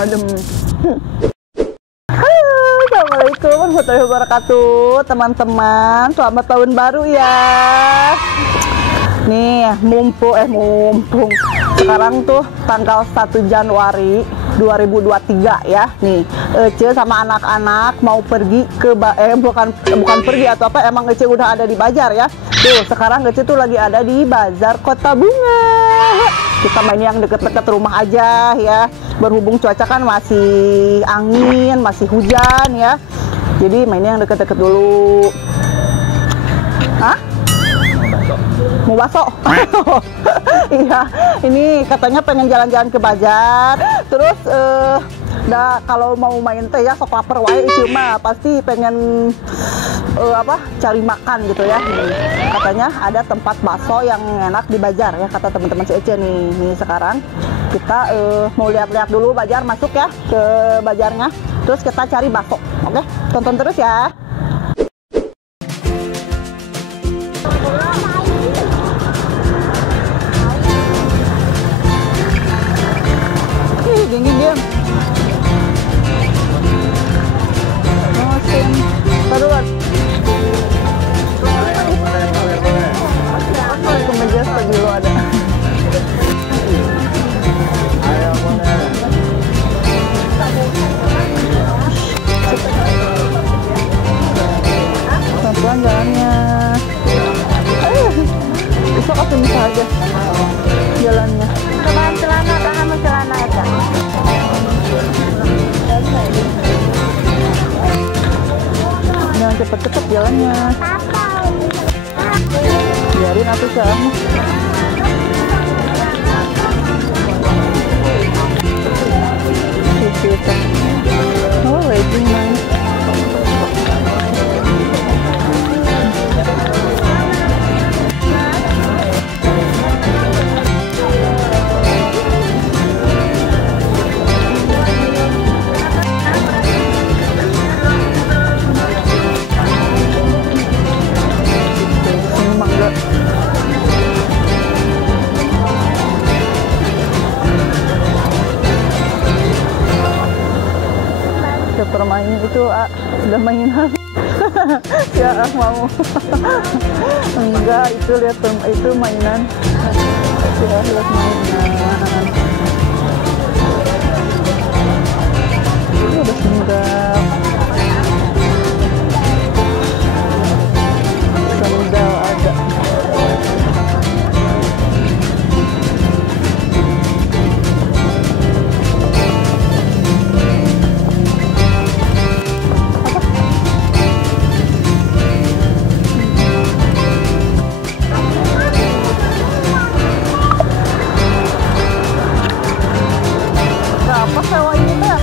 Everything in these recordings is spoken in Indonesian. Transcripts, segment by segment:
adem. Halo, assalamualaikum warahmatullahi wabarakatuh, teman-teman. Selamat tahun baru ya. Nih, mumpung sekarang tuh tanggal 1 Januari 2023 ya. Nih, Ece sama anak-anak mau pergi ke bukan pergi atau apa, emang Ece udah ada di bazar ya. Tuh, sekarang Ece tuh lagi ada di Bazar Kota Bunga. Kita main yang deket-deket rumah aja ya. Berhubung cuaca kan masih angin, masih hujan ya. Jadi mainnya yang deket-deket dulu. Hah? Mau bakso? Iya, ini katanya pengen jalan-jalan ke bazar. Terus kalau mau main teh ya sok lapar wae cuma pasti pengen cari makan gitu ya. Katanya ada tempat bakso yang enak di bazar ya, kata teman-teman si Ece nih. Nih sekarang kita mau lihat-lihat dulu bazar, masuk ya ke bazarnya. Terus kita cari bakso. Oke, tonton terus ya. Dingin dia. Musim. Taruhan. Kemeja pagi lo ada. Pelan-pelan jalannya. Bisa kasih bisa aja jalannya. Tahan celana aja. Jangan cepet-cepet jalannya. Biarin aku sama. Oh, waiting man. Permainan itu udah mainin ya mau enggak, itu lihat itu mainan ya, lihat mainan udah sendal ada. Sewa ini teh.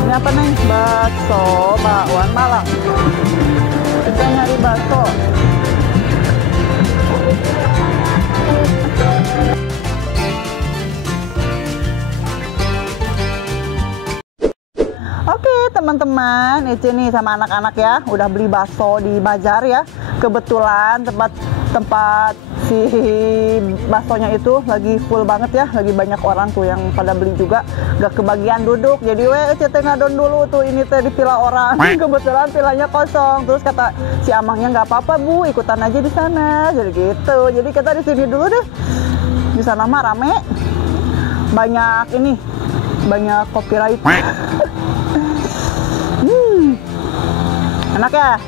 Ini apa nih? Bakso bakwan Malang. Kita nyari bakso. Teman-teman, Ece nih sama anak-anak ya udah beli bakso di bazar ya. Kebetulan tempat si baksonya itu lagi full banget ya, lagi banyak orang tuh yang pada beli juga, gak kebagian duduk. Jadi Ece teh ngadon dulu tuh, ini teh di villa orang. Kebetulan villanya kosong. Terus kata si Amangnya nggak apa-apa Bu, ikutan aja di sana. Jadi gitu. Jadi kita di sini dulu deh. Di sana mah rame, banyak copyright. Enak ya?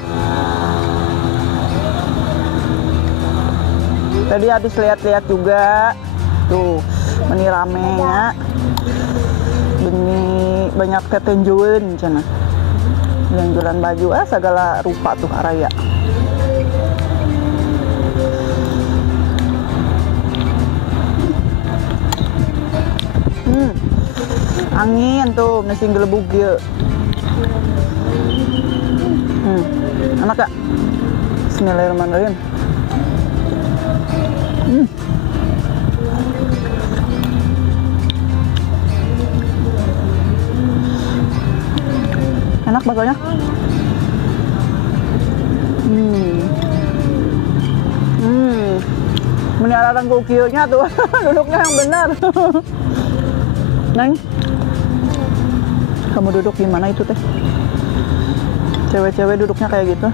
Tadi habis lihat-lihat juga. Tuh, ini ramenya. Ini banyak tetenjuan cina. Yang jualan baju segala rupa tuh araya. Angin tuh mesin gelebug ya. Enak gak? Bismillahirrahmanirrahim. Enak baksonya. Menyarankan kukiunya tuh. Duduknya yang benar. Neng, kamu duduk gimana itu teh? Cewek-cewek duduknya kayak gitu.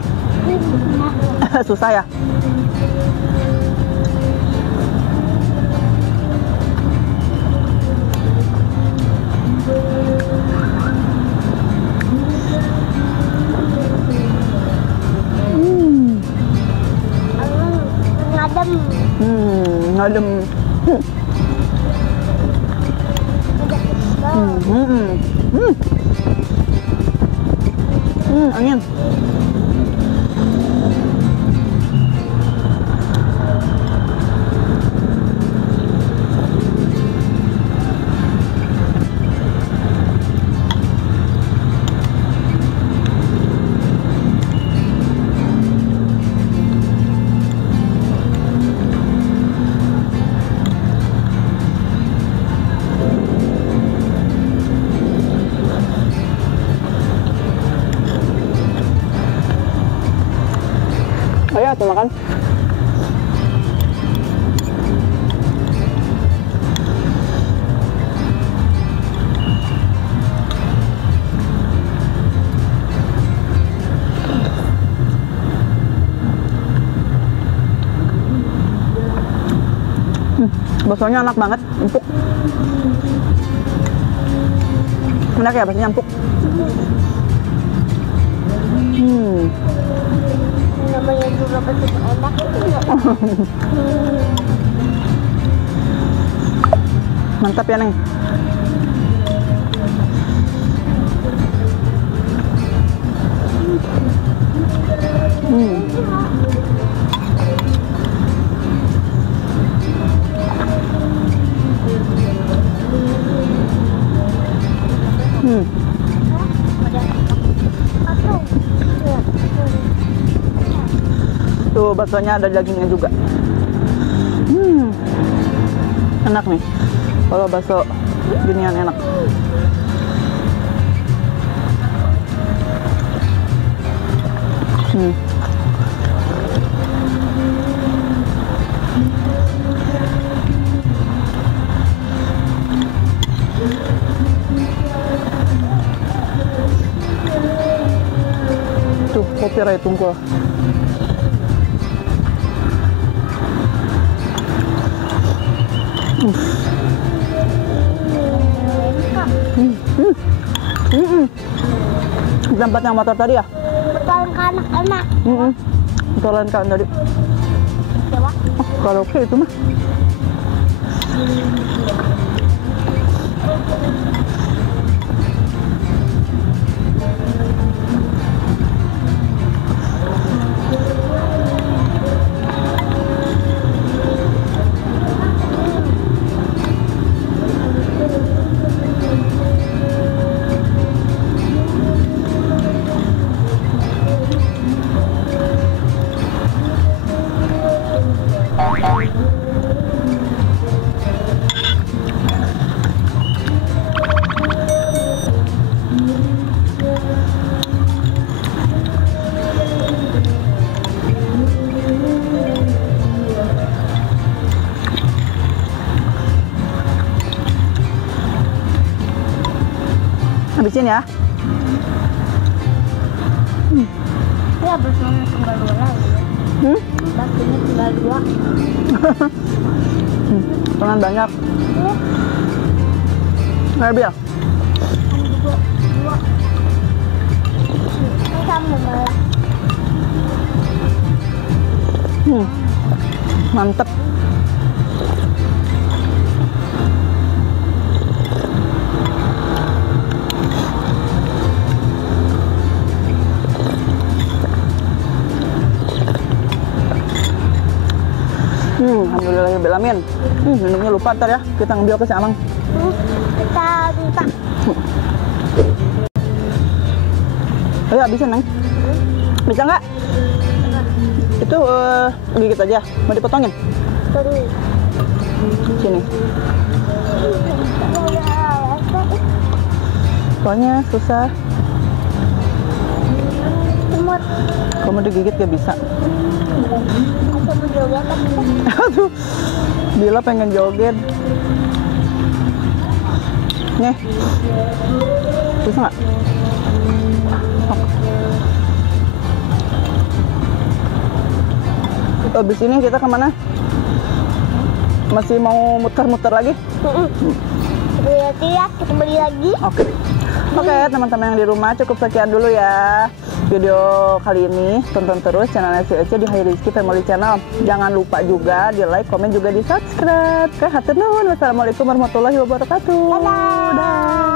Susah ya? Ngadem. Angin. Ayo, tuh makan. Baksonya enak banget, empuk. Enak ya, baksonya empuk. Namanya juga bakso enak itu ya. Mantap ya, Neng. Tuh baksonya ada dagingnya juga. Enak nih. Kalau bakso ginian enak. Tuh kopi rai tungkul. Tempat yang motor tadi ya? Betul kan enak. Betulan kan tadi. Coba. Oh, karaoke itu mah. Habisin ya. Ya baksonya tinggal 2 lagi. Baksonya tinggal 2. Jangan banyak. Nggak biar. Dua. Ini sama malah. Mantep. Alhamdulillahirobbilalamin. Minumnya lupa ntar ya, kita ngambil ke si Amang. Kita minta. Ayo habisin, Neng. Bisa nggak? Itu gigit aja, mau dipotongin? Terus. Sini. Soalnya susah. Kamu digigit gak bisa. Aku mau joget tapi Aduh, Bila pengen joget. Nih, bisa nggak? Habis ini kita kemana? Masih mau muter-muter lagi? berarti ya kita beli lagi. Oke, teman-teman yang di rumah cukup sekian dulu ya video kali ini. Tonton terus channelnya si Ece di Hai Rizky Family Channel. Jangan lupa juga di like, komen juga di subscribe. Hatur nuhun. Wassalamualaikum warahmatullahi wabarakatuh. Dadah. Dah.